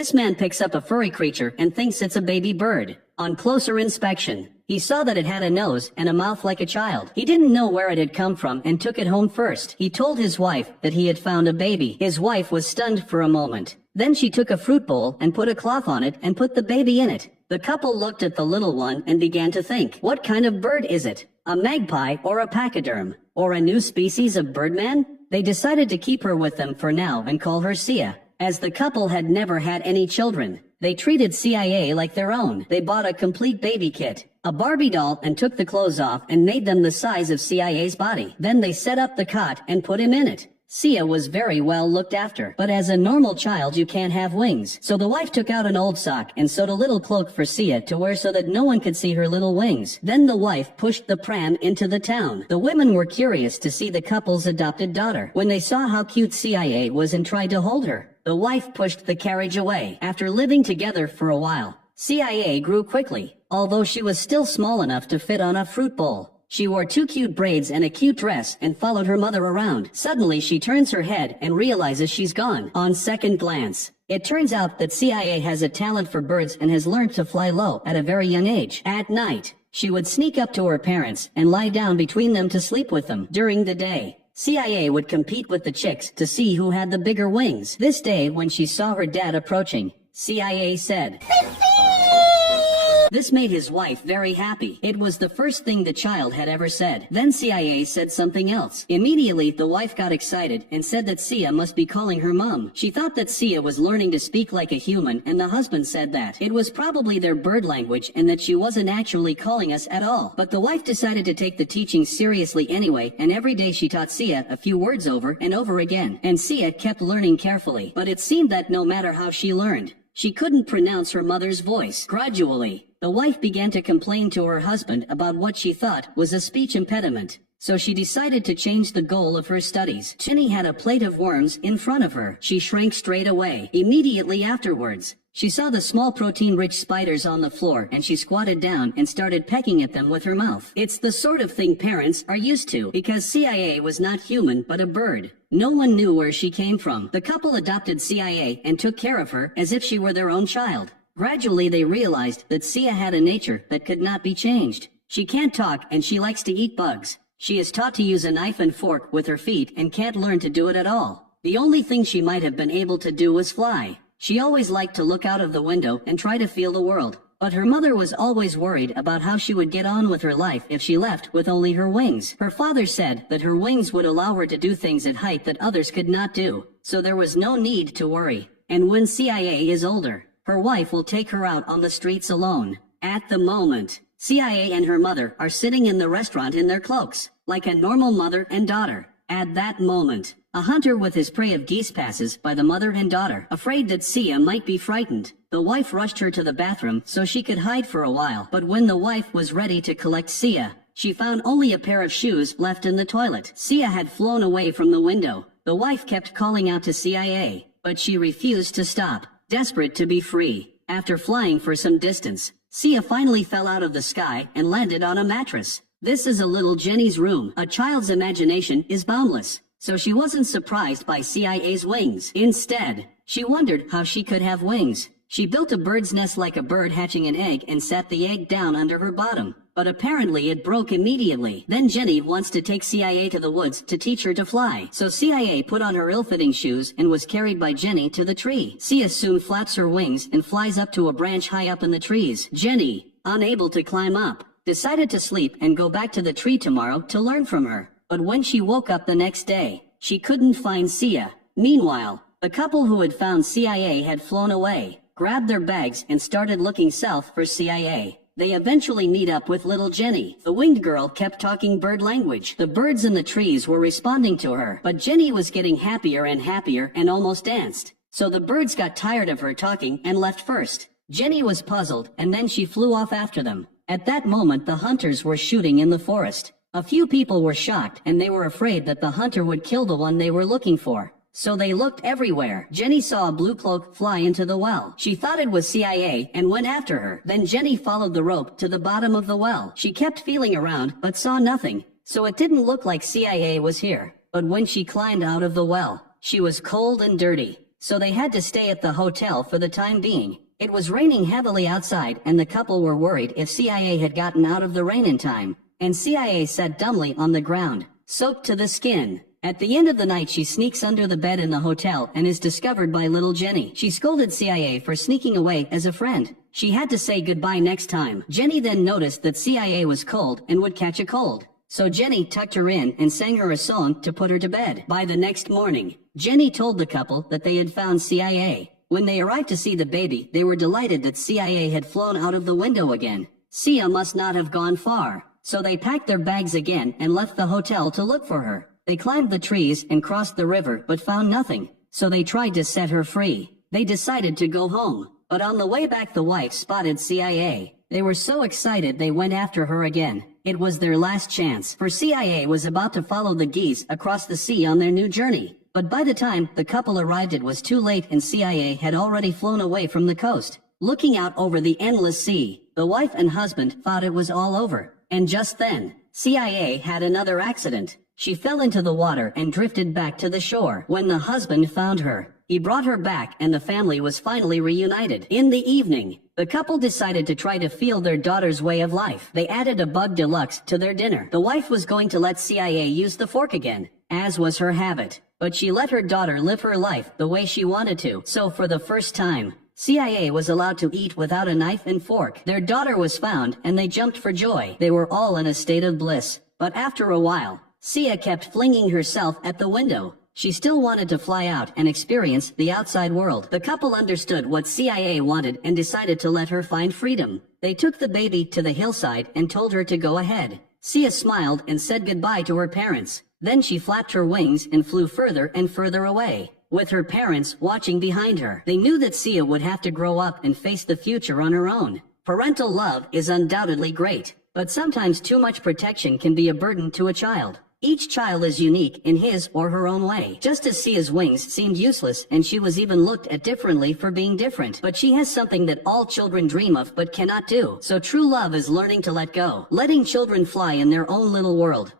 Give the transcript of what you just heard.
This man picks up a furry creature and thinks it's a baby bird. On closer inspection, he saw that it had a nose and a mouth like a child. He didn't know where it had come from and took it home first. He told his wife that he had found a baby. His wife was stunned for a moment. Then she took a fruit bowl and put a cloth on it and put the baby in it. The couple looked at the little one and began to think, what kind of bird is it? A magpie or a pachyderm? Or a new species of birdman? They decided to keep her with them for now and call her Sia. As the couple had never had any children, they treated CIA like their own. They bought a complete baby kit, a Barbie doll, and took the clothes off and made them the size of CIA's body. Then they set up the cot and put him in it. Sia was very well looked after, but as a normal child you can't have wings. So the wife took out an old sock and sewed a little cloak for Sia to wear so that no one could see her little wings. Then the wife pushed the pram into the town. The women were curious to see the couple's adopted daughter. When they saw how cute CIA was and tried to hold her, the wife pushed the carriage away. After living together for a while, CIA grew quickly, although she was still small enough to fit on a fruit bowl. She wore 2 cute braids and a cute dress and followed her mother around. Suddenly she turns her head and realizes she's gone. On second glance, it turns out that CIA has a talent for birds and has learned to fly low at a very young age. At night, she would sneak up to her parents and lie down between them to sleep with them. During the day, CIA would compete with the chicks to see who had the bigger wings. This day, when she saw her dad approaching, CIA said, This made his wife very happy. It was the first thing the child had ever said. Then CIA said something else. Immediately, the wife got excited and said that Sia must be calling her mom. She thought that Sia was learning to speak like a human, and the husband said that it was probably their bird language and that she wasn't actually calling us at all. But the wife decided to take the teaching seriously anyway, and every day she taught Sia a few words over and over again. And Sia kept learning carefully. But it seemed that no matter how she learned, she couldn't pronounce her mother's voice. Gradually, the wife began to complain to her husband about what she thought was a speech impediment. So she decided to change the goal of her studies. Jenny had a plate of worms in front of her. She shrank straight away. Immediately afterwards, she saw the small protein-rich spiders on the floor and she squatted down and started pecking at them with her mouth. It's the sort of thing parents are used to because CIA was not human but a bird. No one knew where she came from. The couple adopted CIA and took care of her as if she were their own child. Gradually they realized that Sia had a nature that could not be changed. She can't talk and she likes to eat bugs. She is taught to use a knife and fork with her feet and can't learn to do it at all. The only thing she might have been able to do was fly. She always liked to look out of the window and try to feel the world. But her mother was always worried about how she would get on with her life if she left with only her wings. Her father said that her wings would allow her to do things at height that others could not do, so there was no need to worry. And when CIA is older, her wife will take her out on the streets alone. At the moment, CIA and her mother are sitting in the restaurant in their cloaks, like a normal mother and daughter. At that moment, a hunter with his prey of geese passes by the mother and daughter. Afraid that Sia might be frightened, the wife rushed her to the bathroom so she could hide for a while. But when the wife was ready to collect Sia, she found only a pair of shoes left in the toilet. Sia had flown away from the window. The wife kept calling out to CIA, but she refused to stop, desperate to be free. After flying for some distance, Sia finally fell out of the sky and landed on a mattress. This is a little Jenny's room. A child's imagination is boundless, so she wasn't surprised by CIA's wings. Instead, she wondered how she could have wings. She built a bird's nest like a bird hatching an egg and sat the egg down under her bottom. But apparently it broke immediately. Then Jenny wants to take CIA to the woods to teach her to fly. So CIA put on her ill-fitting shoes and was carried by Jenny to the tree. Sia soon flaps her wings and flies up to a branch high up in the trees. Jenny, unable to climb up, decided to sleep and go back to the tree tomorrow to learn from her. But when she woke up the next day, she couldn't find Sia. Meanwhile, the couple who had found CIA had flown away, grabbed their bags and started looking south for CIA. They eventually meet up with little Jenny. The winged girl kept talking bird language. The birds in the trees were responding to her, but Jenny was getting happier and almost danced. So the birds got tired of her talking and left first. Jenny was puzzled and then she flew off after them. At that moment the hunters were shooting in the forest. A few people were shocked and they were afraid that the hunter would kill the one they were looking for. So they looked everywhere. Jenny saw a blue cloak fly into the well. She thought it was CIA and went after her. Then Jenny followed the rope to the bottom of the well. She kept feeling around but saw nothing, so it didn't look like CIA was here. But when she climbed out of the well, she was cold and dirty. so they had to stay at the hotel for the time being. It was raining heavily outside and the couple were worried if CIA had gotten out of the rain in time. And CIA sat dumbly on the ground, soaked to the skin. At the end of the night she sneaks under the bed in the hotel and is discovered by little Jenny. She scolded CIA for sneaking away as a friend. She had to say goodbye next time. Jenny then noticed that CIA was cold and would catch a cold. So Jenny tucked her in and sang her a song to put her to bed. By the next morning, Jenny told the couple that they had found CIA. When they arrived to see the baby, they were delighted that CIA had flown out of the window again. Sia must not have gone far. So they packed their bags again and left the hotel to look for her. They climbed the trees and crossed the river but found nothing, so they tried to set her free. They decided to go home, but on the way back the wife spotted CIA. They were so excited they went after her again. It was their last chance, for CIA was about to follow the geese across the sea on their new journey. But by the time the couple arrived it was too late and CIA had already flown away from the coast. Looking out over the endless sea, the wife and husband thought it was all over. And just then, CIA had another accident. She fell into the water and drifted back to the shore. When the husband found her, he brought her back and the family was finally reunited. In the evening, the couple decided to try to feel their daughter's way of life. They added a bug deluxe to their dinner. The wife was going to let CIA use the fork again, as was her habit. But she let her daughter live her life the way she wanted to. So for the first time, CIA was allowed to eat without a knife and fork. Their daughter was found and they jumped for joy. They were all in a state of bliss. But after a while, Sia kept flinging herself at the window. She still wanted to fly out and experience the outside world. The couple understood what CIA wanted and decided to let her find freedom. They took the baby to the hillside and told her to go ahead. Sia smiled and said goodbye to her parents. Then she flapped her wings and flew further and further away, with her parents watching behind her. They knew that Sia would have to grow up and face the future on her own. Parental love is undoubtedly great, but sometimes too much protection can be a burden to a child. Each child is unique in his or her own way. Just as Sia's wings seemed useless and she was even looked at differently for being different. But she has something that all children dream of but cannot do. So true love is learning to let go. Letting children fly in their own little world.